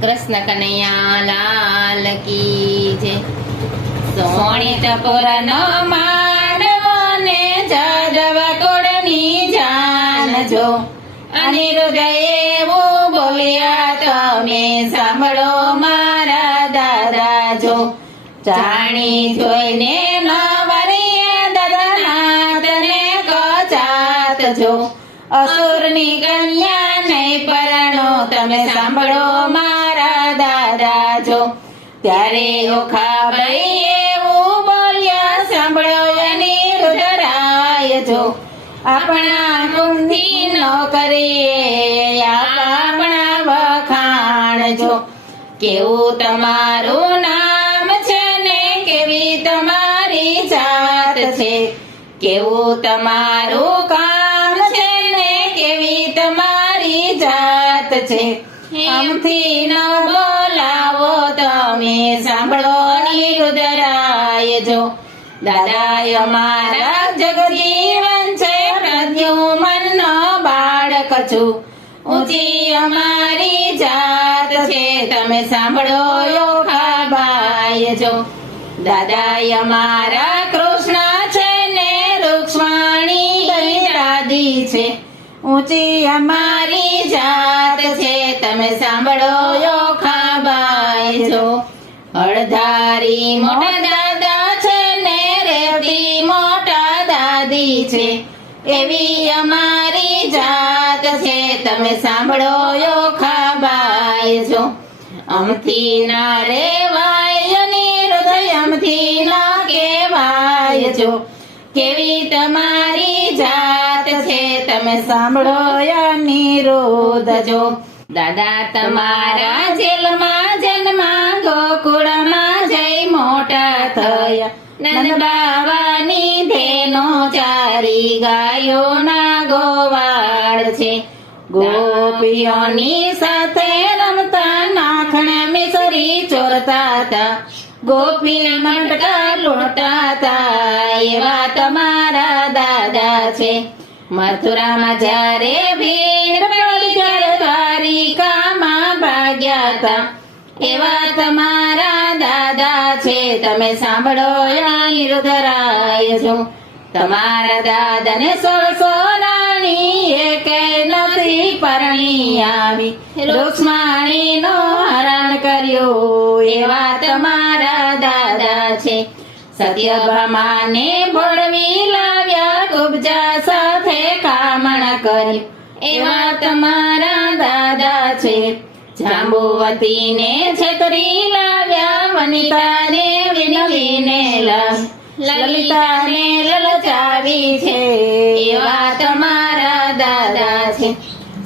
કૃષ્ણ કનૈયા લાલ કી જય. સોણિતપુરનો માંડવો ને જાદવ કુળની જાનજો, અનિરુદ્ધ એવું બોલ્યા તમે સાંભળો મારા દાદા જો. જાણી જોઈને નવરીએ દાદાનાથને કચાત જો, અસુરની કન્યા નહીં પરણો તમે સાંભળો મારા દાદા જો. ત્યારે ઓખાભાઈ એવું બોલ્યા સાંભળો અનિરુદ્ધરાય જો, આપણા કુંથી ન કરીએ આપણા વખાણ જો. કેવું તમારું નામ છે ને કેવી તમારી જાત છે, કેવું તમારું કામ છે ને કેવી તમારી જાત છે. આમથી ન બોલાવો તમે સાંભળો અનિરુદ્ધરાય જો. દાદા અમારા જગજીવન છે પ્રદ્યુમનનો બાળક છું, ઊંચી અમારી જાત છે તમે સાંભળો ઓખાભાઈ જો. દાદા અમારા કૃષ્ણ છે ને રૂક્ષ્મણી દાદી છે, ઊંચી અમારી જાત છે તમે સાંભળો ઓખાભાઈ જો. હળધારી મોટા દાદા છે ને રેવતી મોટા દાદી છે, એવી અમારી જાત છે તમે સાંભળો ઓખાભાઈ જો. અમથી ના રેવાય અનિરુદ્ધ અમથી ના કહેવાય જો, કેવી તમારી જાત છે તમે સાંભળો અનિરુદ્ધ જો. દાદા તમારા જેલમાં જન્મા ગોકુળમાં જઈ મોટા થયા, નંદ બાવાની ધેનો ચારી ગાયોના ગોવાળ છે. ગોપીઓની સાથે રમતા નાખણ મિસરી ચોરતા હતા, ગોપીને મટકા લૂંટતા હતા એવા તમારા દાદા છે. મથુરામાં જ્યારે ભીડ પડી ત્યારે દ્વારિકામાં ભાગ્યા હતા, એવા તમારા દાદા છે તમે સાંભળો અનિરુદ્ધરાય જો. તમારા દાદાને 16 રાણી એકે નથી પરણી આવી, રૂક્ષ્મણીનો હરણ કર્યો એવા તમારા દાદા છે. સત્યભામાને ભોળવી લાવ્યા, કુબજા સાથે કામણ કર્યું એવા તમારા દાદા છે. જાંબુવતીને છેતરી લાવ્યા, વનિતાને વિનવીને લાવ્યા, લલિતાને લલચાવી છે એવા તમારા દાદા છે.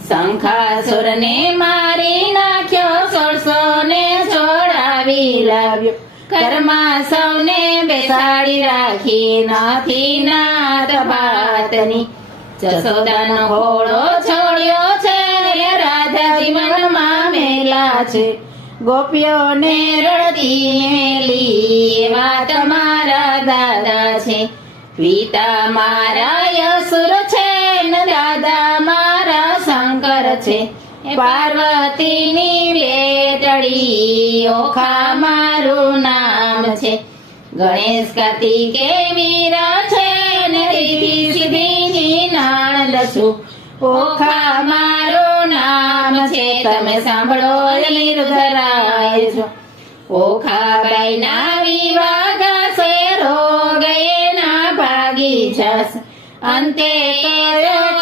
શંખાસુરને મારી નાખ્યો, 16 ને છોડાવી લાવ્યો, ઘરમાં સૌને બેસાડી રાખી નથી નાત ભાતની. જશોદાનો ઘોડો છોડ્યો છે રાધાજી મનમાં મેલા છે, ગોપીઓને રડતી મેલી એવા તમારા દાદા છે. પિતા મારા યસુર છે ને દાદા મારા શંકર છે, પાર્વતીની બેટડી ઓખા મારું નામ છે. ગણેશ કાર્તિકે વીરા છે ને રીતિ સિદ્ધિની નાણદ છું, ઓખા મારું નામ છે તમે સાંભળો અનિરુદ્ધરાય જો. ઓખાબાઈના વિવાહ છે રોગ એના ભાગી જશે, અંતે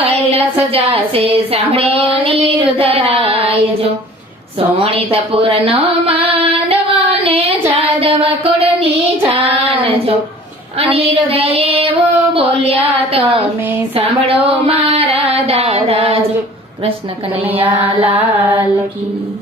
કૈલાસ જાશે સાંભળો અનિરુદ્ધરાય જો. સોણિતપુરનો માંડવો ને જાદવ કુળની જાનજો, અનિરુદ્ધ એવું બોલ્યા તમે સાંભળો મારા દાદા જો. કૃષ્ણ કનૈયા લાલ કી.